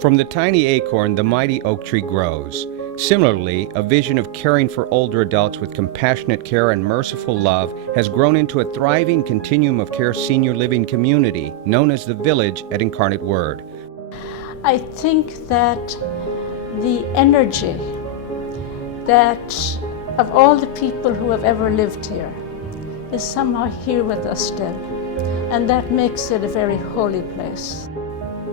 From the tiny acorn, the mighty oak tree grows. Similarly, a vision of caring for older adults with compassionate care and merciful love has grown into a thriving continuum of care senior living community known as the Village at Incarnate Word. I think that the energy that of all the people who have ever lived here is somehow here with us still, and that makes it a very holy place.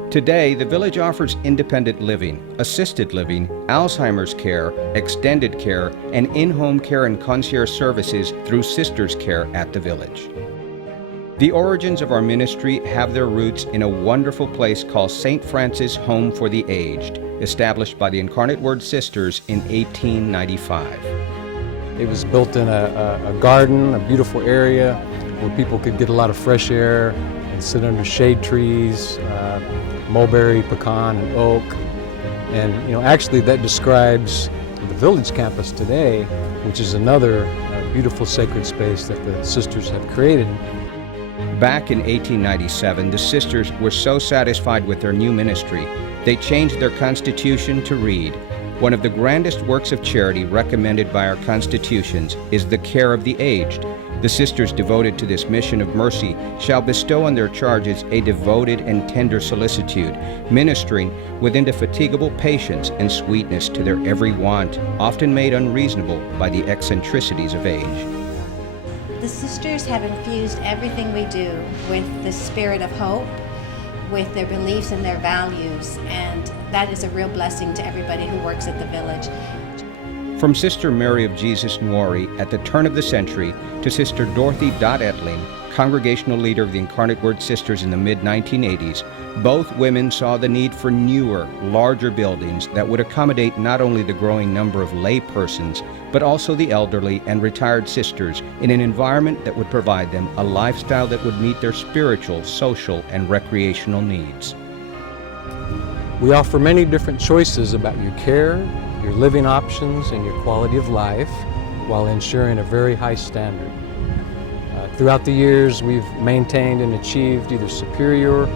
Today, the Village offers independent living, assisted living, Alzheimer's care, extended care, and in-home care and concierge services through Sisters Care at the Village. The origins of our ministry have their roots in a wonderful place called St. Francis Home for the Aged, established by the Incarnate Word Sisters in 1895. It was built in a garden, a beautiful area where people could get a lot of fresh air and sit under shade trees, mulberry, pecan, and oak. And actually that describes the Village campus today, which is another beautiful sacred space that the sisters have created. Back in 1897, the sisters were so satisfied with their new ministry, they changed their constitution to read, "One of the grandest works of charity recommended by our constitutions is the care of the aged. The sisters devoted to this mission of mercy shall bestow on their charges a devoted and tender solicitude, ministering with indefatigable patience and sweetness to their every want, often made unreasonable by the eccentricities of age." The sisters have infused everything we do with the spirit of hope, with their beliefs and their values, and that is a real blessing to everybody who works at the Village. From Sister Mary of Jesus Nwori at the turn of the century to Sister Dorothy Etling, congregational leader of the Incarnate Word Sisters in the mid-1980s, both women saw the need for newer, larger buildings that would accommodate not only the growing number of lay persons, but also the elderly and retired sisters in an environment that would provide them a lifestyle that would meet their spiritual, social, and recreational needs. We offer many different choices about your care, your living options, and your quality of life, while ensuring a very high standard. Throughout the years, we've maintained and achieved either superior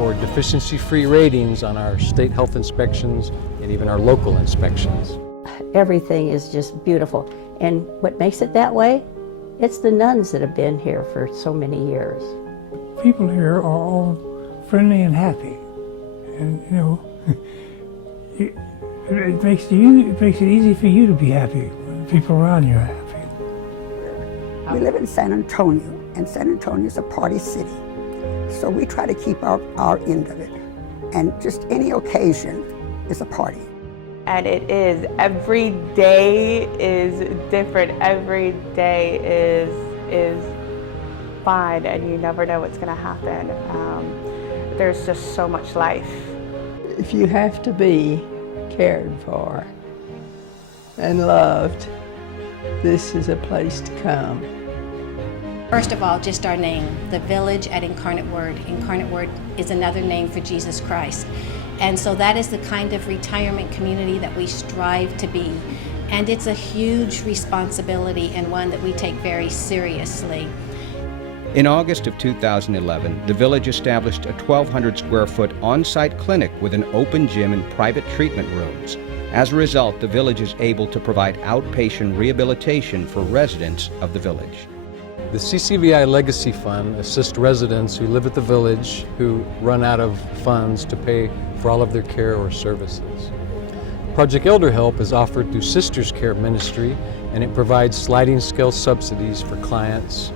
or deficiency-free ratings on our state health inspections and even our local inspections. Everything is just beautiful. And what makes it that way? It's the nuns that have been here for so many years. People here are all friendly and happy. And it makes it easy for you to be happy when people around you are happy. We live in San Antonio, and San Antonio is a party city. So we try to keep our end of it. And just any occasion is a party. And it is, every day is different. Every day is fun, and you never know what's going to happen. There's just so much life. If you have to be cared for and loved, this is a place to come. First of all, just our name, the Village at Incarnate Word. Incarnate Word is another name for Jesus Christ. And so that is the kind of retirement community that we strive to be. And it's a huge responsibility and one that we take very seriously. In August of 2011, the Village established a 1,200 square foot on-site clinic with an open gym and private treatment rooms. As a result, the Village is able to provide outpatient rehabilitation for residents of the Village. The CCVI Legacy Fund assists residents who live at the Village who run out of funds to pay for all of their care or services. Project Elder Help is offered through Sisters Care Ministry, and it provides sliding scale subsidies for clients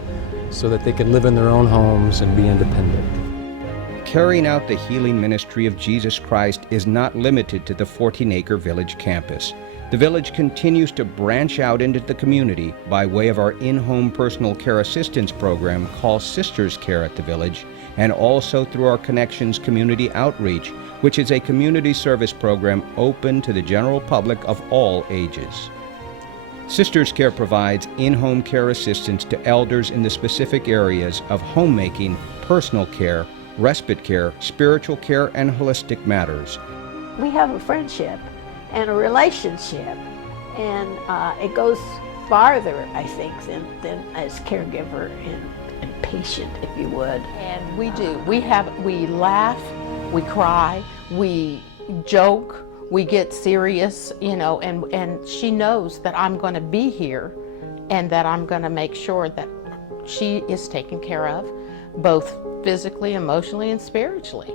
so that they can live in their own homes and be independent. Carrying out the healing ministry of Jesus Christ is not limited to the 14-acre Village campus. The Village continues to branch out into the community by way of our in-home personal care assistance program called Sisters Care at the Village, and also through our Connections Community Outreach, which is a community service program open to the general public of all ages. Sisters Care provides in-home care assistance to elders in the specific areas of homemaking, personal care, respite care, spiritual care, and holistic matters. We have a friendship and a relationship, and it goes farther, I think, than as caregiver and patient, if you would. And we do. We laugh, we cry, we joke, we get serious, you know, and she knows that I'm going to be here and that I'm going to make sure that she is taken care of, both physically, emotionally, and spiritually.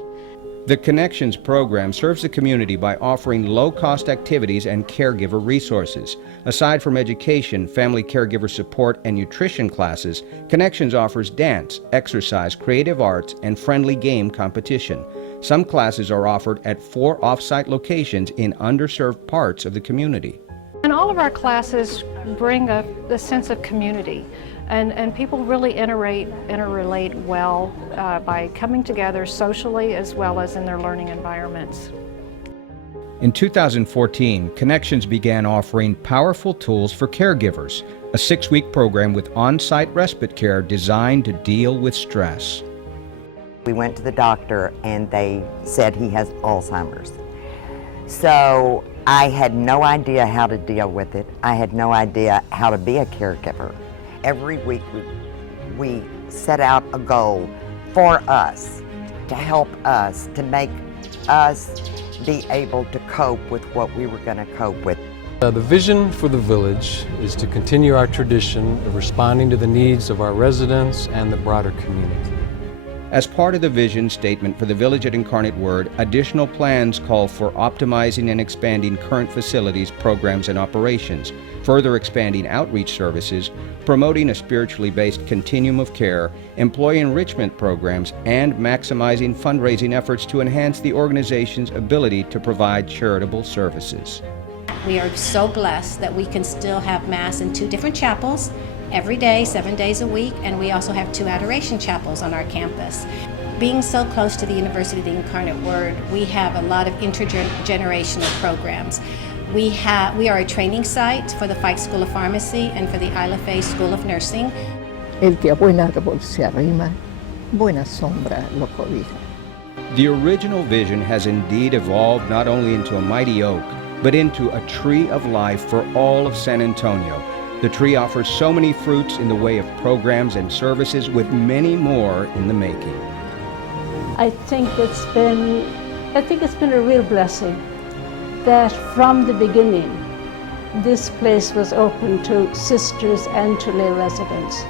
The Connections program serves the community by offering low-cost activities and caregiver resources. Aside from education, family caregiver support, and nutrition classes, Connections offers dance, exercise, creative arts, and friendly game competition. Some classes are offered at 4 off-site locations in underserved parts of the community. And all of our classes bring a sense of community. And people really interrelate well by coming together socially as well as in their learning environments. In 2014, Connections began offering powerful tools for caregivers, a 6-week program with on-site respite care designed to deal with stress. We went to the doctor and they said he has Alzheimer's. So I had no idea how to deal with it. I had no idea how to be a caregiver. Every week we set out a goal for us, to help us, to make us be able to cope with what we were going to cope with. The vision for the village is to continue our tradition of responding to the needs of our residents and the broader community. As part of the vision statement for the Village at Incarnate Word, additional plans call for optimizing and expanding current facilities, programs, and operations, further expanding outreach services, promoting a spiritually based continuum of care, employee enrichment programs, and maximizing fundraising efforts to enhance the organization's ability to provide charitable services. We are so blessed that we can still have Mass in 2 different chapels every day, 7 days a week, and we also have 2 adoration chapels on our campus. Being so close to the University of the Incarnate Word, we have a lot of intergenerational programs. We are a training site for the Fike School of Pharmacy and for the Isla Fe School of Nursing. El que a buen árbol se arrima, buena sombra lo cobija. The original vision has indeed evolved not only into a mighty oak, but into a tree of life for all of San Antonio. The tree offers so many fruits in the way of programs and services, with many more in the making. I think it's been a real blessing that from the beginning this place was open to sisters and to lay residents.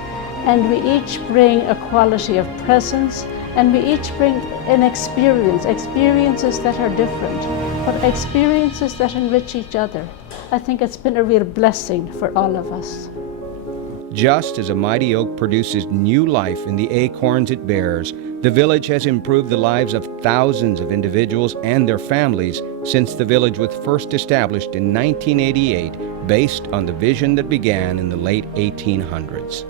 And we each bring a quality of presence, and we each bring an experiences that are different, but experiences that enrich each other. I think it's been a real blessing for all of us. Just as a mighty oak produces new life in the acorns it bears, the village has improved the lives of thousands of individuals and their families since the village was first established in 1988, based on the vision that began in the late 1800s.